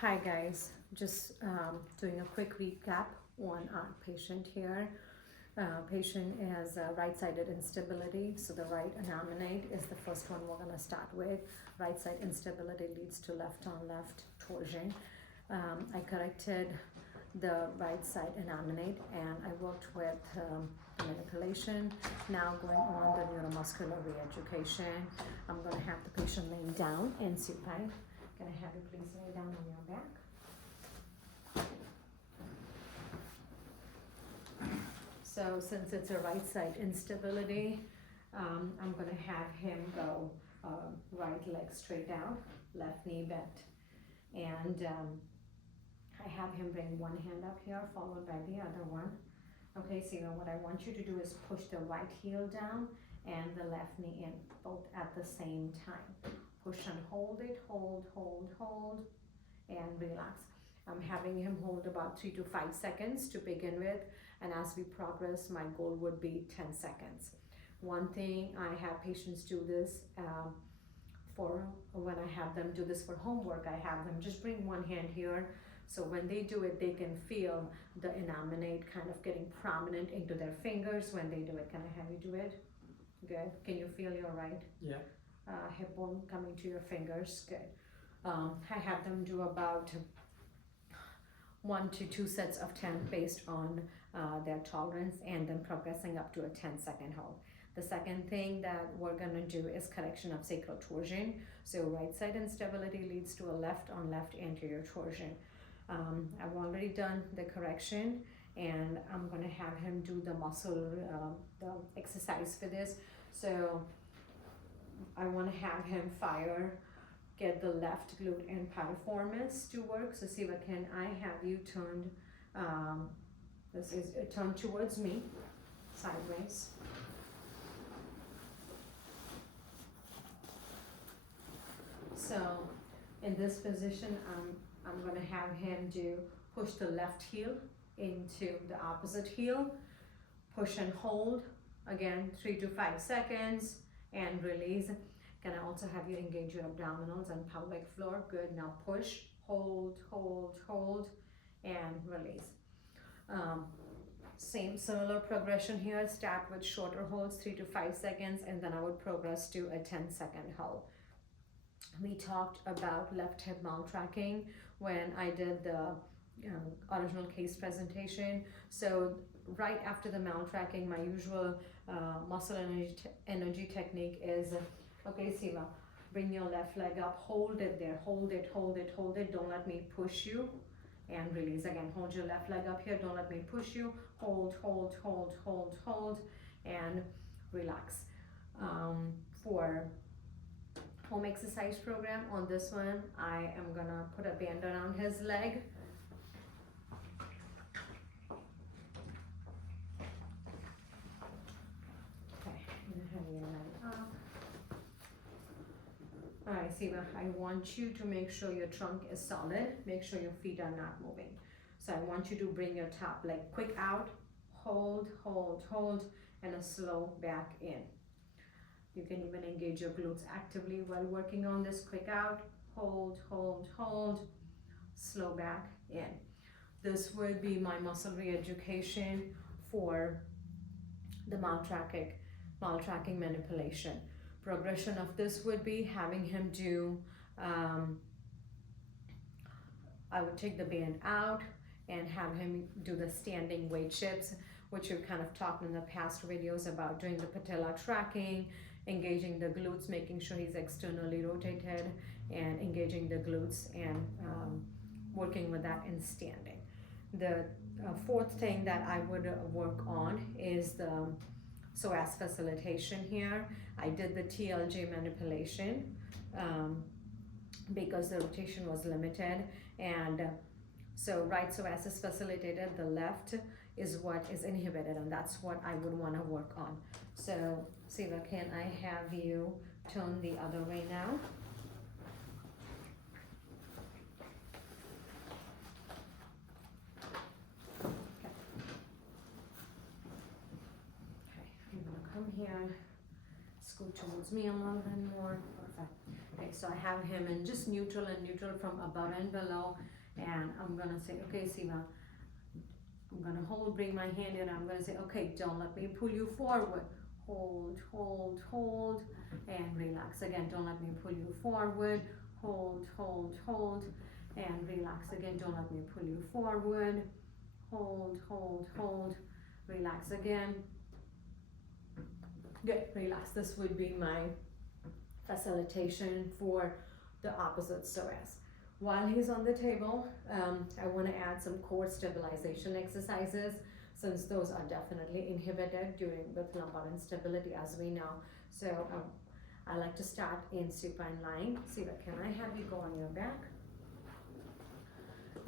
Hi guys, just doing a quick recap on our patient here. Patient has right-sided instability, so the right anamnate is the first one we're going to start with. Right side instability leads to left on left torsion. I corrected the right side anamnate and I worked with the manipulation. Now going on the neuromuscular re-education. I'm going to have the patient laying down and supine. Gonna have you please lay down on your back. So since it's a right side instability, I'm gonna have him go right leg straight out, left knee bent. And I have him bring one hand up here followed by the other one. Okay, so what I want you to do is push the right heel down and the left knee in, both at the same time. Push and hold it, hold, and relax. I'm having him hold about 3 to 5 seconds to begin with, and as we progress, my goal would be 10 seconds. One thing, I have patients do this for when I have them do this for homework, I have them just bring one hand here, so when they do it, they can feel the innominate kind of getting prominent into their fingers when they do it. Can I have you do it? Good. Can you feel your right? Yeah. Hip bone coming to your fingers. Good. I have them do about 1 to 2 sets of 10 based on their tolerance, and then progressing up to a 10-second hold. The second thing that we're gonna do is correction of sacral torsion. So right side instability leads to a left on left anterior torsion. I've already done the correction, and I'm gonna have him do the muscle, the exercise for this. So I want to have him get the left glute and piriformis to work. So see, what can I have you turned, this is turned towards me, sideways. So in this position, I'm going to have him push the left heel into the opposite heel, push and hold, again 3 to 5 seconds, and release. Can I also have you engage your abdominals and pelvic floor? Good. Now push, hold, and release. Same similar progression here. Start with shorter holds, 3 to 5 seconds, and then I would progress to a 10-second hold. We talked about left hip maltracking when I did the original case presentation. So right after the maltracking, my usual muscle energy technique is, okay, Siva, bring your left leg up, hold it there, hold it, don't let me push you, and release. Again, hold your left leg up here, don't let me push you, hold, and relax. For home exercise program on this one, I am gonna put a band around his leg. Alright, Siva, I want you to make sure your trunk is solid. Make sure your feet are not moving. So I want you to bring your top leg quick out, hold, and a slow back in. You can even engage your glutes actively while working on this. Quick out, hold, slow back in. This would be my muscle re-education for the maltracking manipulation. Progression of this would be having him do, I would take the band out and have him do the standing weight shifts, which we've kind of talked in the past videos about, doing the patella tracking, engaging the glutes, making sure he's externally rotated, and engaging the glutes and working with that in standing. The fourth thing that I would work on is the psoas facilitation here. I did the TLJ manipulation because the rotation was limited, and so right psoas is facilitated, the left is what is inhibited, and that's what I would want to work on. So Siva, can I have you turn the other way now? Okay, I'm gonna come here, scoot towards me a little bit more. Perfect. Okay, so I have him in just neutral and neutral from above and below, and I'm gonna say, okay, Siva, I'm gonna bring my hand in, I'm gonna say, okay, don't let me pull you forward. Hold, hold, hold, and relax. Again, don't let me pull you forward. Hold, hold, hold, and relax. Again, don't let me pull you forward. Hold, hold, hold, relax again. Good, relax. This would be my facilitation for the opposite psoas. While he's on the table, I want to add some core stabilization exercises, since those are definitely inhibited with lumbar instability, as we know. So I like to start in supine lying. Siva, can I have you go on your back?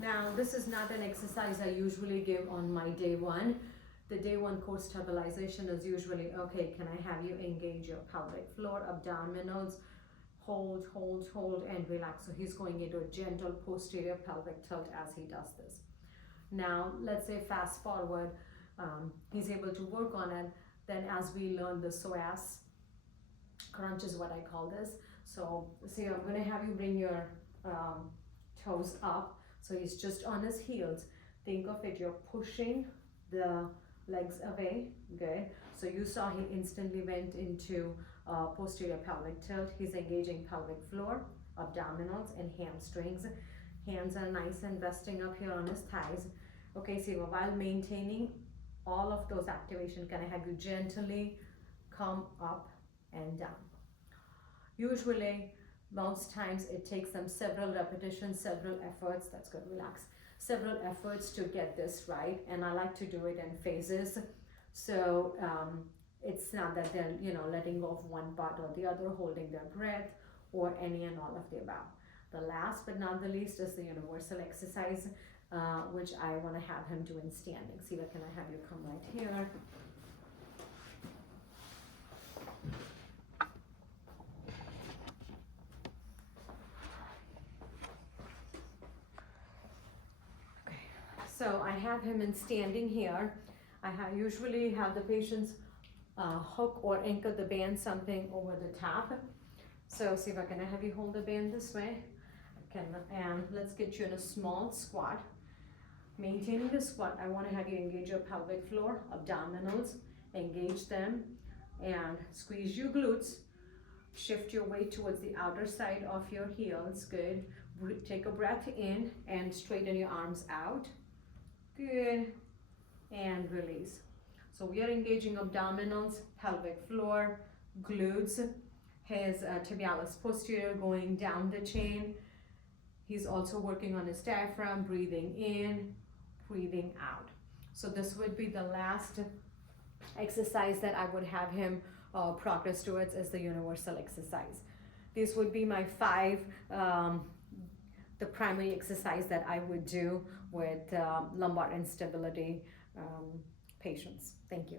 Now, this is not an exercise I usually give on my day one. The day one core stabilization is usually, okay, can I have you engage your pelvic floor, abdominals, hold, hold, hold, and relax. So he's going into a gentle posterior pelvic tilt as he does this. Now, let's say fast forward, he's able to work on it. Then as we learn the psoas crunch is what I call this. So see, I'm going to have you bring your toes up. So he's just on his heels. Think of it, you're pushing the legs away. Good. So you saw he instantly went into posterior pelvic tilt. He's engaging pelvic floor, abdominals, and hamstrings. Hands are nice and resting up here on his thighs. Okay, so while maintaining all of those activation, can I have you gently come up and down? Usually, most times it takes them several repetitions, several efforts. That's good, relax. Several efforts to get this right, and I like to do it in phases. So it's not that they're letting go of one part or the other, holding their breath, or any and all of the above. The last but not the least is the universal exercise, which I want to have him do in standing. Siva, can I have you come right here? Okay, so I have him in standing here. I usually have the patients hook or anchor the band something over the top. So Siva, can I have you hold the band this way? And let's get you in a small squat. Maintaining the squat, I want to have you engage your pelvic floor, abdominals, engage them, and squeeze your glutes. Shift your weight towards the outer side of your heels. Good. Take a breath in and straighten your arms out. Good. And release. So we are engaging abdominals, pelvic floor, glutes, his tibialis posterior going down the chain. He's also working on his diaphragm, breathing in, breathing out. So this would be the last exercise that I would have him progress towards as the universal exercise. These would be my 5, the primary exercise that I would do with lumbar instability patients. Thank you.